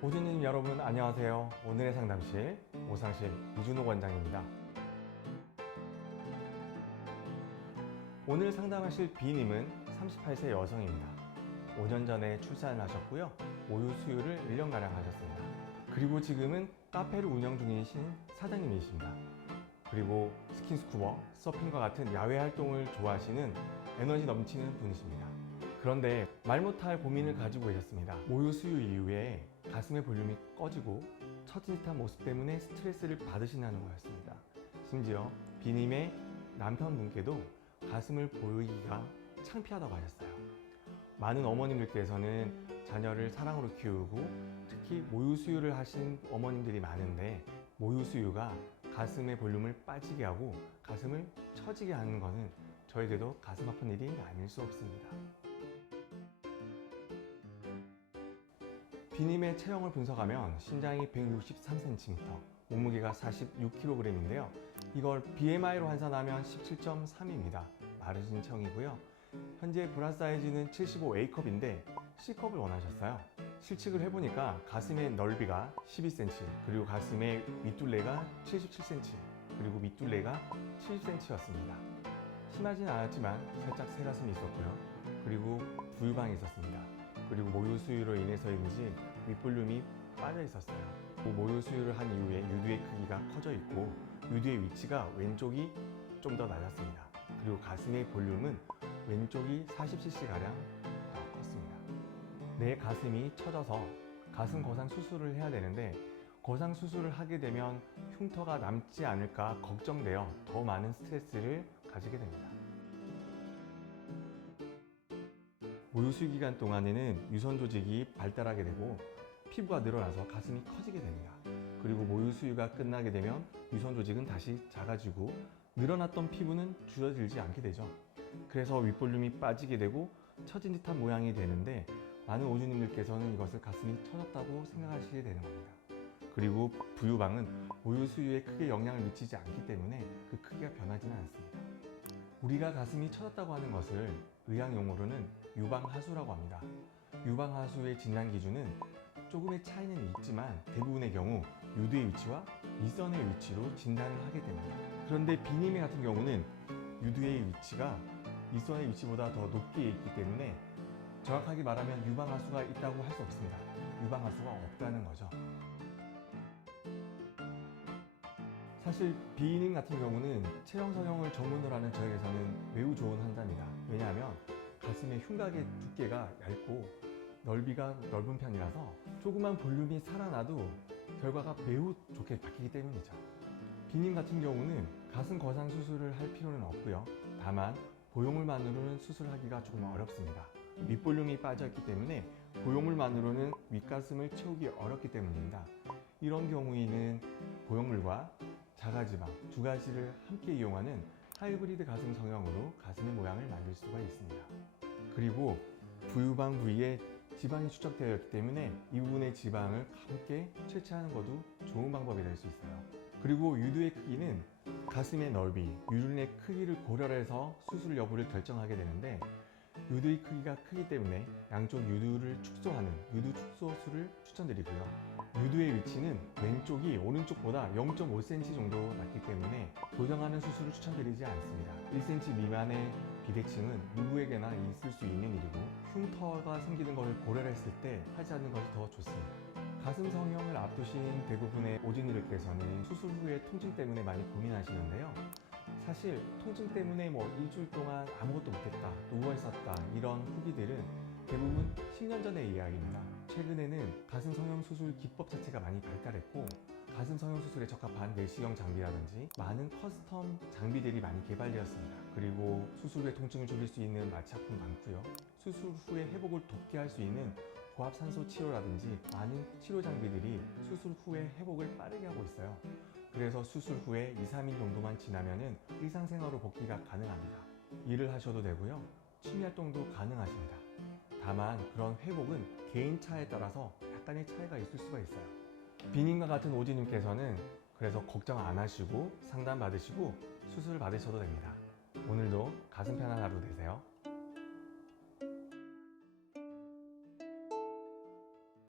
오주님 여러분 안녕하세요. 오늘의 상담실 오상실 이준호 원장입니다. 오늘 상담하실 B님은 38세 여성입니다. 5년 전에 출산을 하셨고요. 모유 수유를 1년가량 하셨습니다. 그리고 지금은 카페를 운영 중이신 사장님이십니다. 그리고 스킨스쿠버, 서핑과 같은 야외 활동을 좋아하시는 에너지 넘치는 분이십니다. 그런데 말 못할 고민을 가지고 계셨습니다. 모유 수유 이후에 가슴의 볼륨이 꺼지고 처진 듯한 모습 때문에 스트레스를 받으신다는 거였습니다. 심지어 B님의 남편분께도 가슴을 보이기가 창피하다고 하셨어요. 많은 어머님들께서는 자녀를 사랑으로 키우고 특히 모유 수유를 하신 어머님들이 많은데 모유 수유가 가슴의 볼륨을 빠지게 하고 가슴을 처지게 하는 것은 저에게도 가슴 아픈 일이 아닐 수 없습니다. B님의 체형을 분석하면 신장이 163cm, 몸무게가 46kg인데요. 이걸 BMI로 환산하면 17.3입니다. 마르신 체형이고요. 현재 브라 사이즈는 75A컵인데 C컵을 원하셨어요. 실측을 해보니까 가슴의 넓이가 12cm, 그리고 가슴의 밑둘레가 77cm, 그리고 밑둘레가 70cm였습니다. 심하진 않았지만 살짝 새가슴이 있었고요. 그리고 부유방이 있었습니다. 그리고 모유 수유로 인해서인지 윗볼륨이 빠져 있었어요. 모유 수유를 한 이후에 유두의 크기가 커져 있고 유두의 위치가 왼쪽이 좀 더 낮았습니다. 그리고 가슴의 볼륨은 왼쪽이 40cc가량 더 컸습니다. 내 가슴이 처져서 가슴 거상 수술을 해야 되는데 거상 수술을 하게 되면 흉터가 남지 않을까 걱정되어 더 많은 스트레스를 가지게 됩니다. 모유 수유 기간 동안에는 유선 조직이 발달하게 되고 피부가 늘어나서 가슴이 커지게 됩니다. 그리고 모유 수유가 끝나게 되면 유선 조직은 다시 작아지고 늘어났던 피부는 줄어들지 않게 되죠. 그래서 윗볼륨이 빠지게 되고 처진 듯한 모양이 되는데 많은 오주님들께서는 이것을 가슴이 처졌다고 생각하시게 되는 겁니다. 그리고 부유방은 모유 수유에 크게 영향을 미치지 않기 때문에 그 크기가 변하지는 않습니다. 우리가 가슴이 처졌다고 하는 것을 의학 용어로는 유방하수라고 합니다. 유방하수의 진단 기준은 조금의 차이는 있지만 대부분의 경우 유두의 위치와 밑선의 위치로 진단을 하게 됩니다. 그런데 B님 같은 경우는 유두의 위치가 밑선의 위치보다 더 높게 있기 때문에 정확하게 말하면 유방하수가 있다고 할 수 없습니다. 유방하수가 없다는 거죠. 사실 B님 같은 경우는 체형 성형을 전문으로 하는 저에게서는 매우 좋은 환자입니다. 왜냐하면 가슴의 흉곽의 두께가 얇고 넓이가 넓은 편이라서 조그만 볼륨이 살아나도 결과가 매우 좋게 바뀌기 때문이죠. B님 같은 경우는 가슴 거상 수술을 할 필요는 없고요. 다만 보형물만으로는 수술하기가 조금 어렵습니다. 윗볼륨이 빠져있기 때문에 보형물만으로는 윗가슴을 채우기 어렵기 때문입니다. 이런 경우에는 보형물과 자가지방 두 가지를 함께 이용하는 하이브리드 가슴 성형으로 가슴의 모양을 만들 수가 있습니다. 그리고 부유방 부위에 지방이 축적되어 있기 때문에 이 부분의 지방을 함께 채취하는 것도 좋은 방법이 될 수 있어요. 그리고 유두의 크기는 가슴의 넓이, 유둔의 크기를 고려해서 수술 여부를 결정하게 되는데 유두의 크기가 크기 때문에 양쪽 유두를 축소하는 유두 축소술을 추천드리고요. 유두의 위치는 왼쪽이 오른쪽보다 0.5cm 정도 낮기 때문에 교정하는 수술을 추천드리지 않습니다. 1cm 미만의 비대칭은 누구에게나 있을 수 있는 일이고 흉터가 생기는 것을 고려했을 때 하지 않는 것이 더 좋습니다. 가슴 성형을 앞두신 대부분의 오진이들께서는 수술 후에 통증 때문에 많이 고민하시는데요. 사실 통증 때문에 일주일 동안 아무것도 못했다, 누워 있었다 이런 후기들은 대부분 10년 전의 이야기입니다. 최근에는 가슴 성형 수술 기법 자체가 많이 발달했고 가슴 성형 수술에 적합한 내시경 장비라든지 많은 커스텀 장비들이 많이 개발되었습니다. 그리고 수술 후에 통증을 줄일 수 있는 마취약품 많고요. 수술 후에 회복을 돕게 할 수 있는 고압산소 치료라든지 많은 치료 장비들이 수술 후에 회복을 빠르게 하고 있어요. 그래서 수술 후에 2-3일 정도만 지나면은 일상생활로 복귀가 가능합니다. 일을 하셔도 되고요. 취미 활동도 가능하십니다. 다만 그런 회복은 개인차에 따라서 약간의 차이가 있을 수가 있어요. B님과 같은 오지님께서는 그래서 걱정 안 하시고 상담 받으시고 수술 받으셔도 됩니다. 오늘도 가슴 편한 하루 되세요.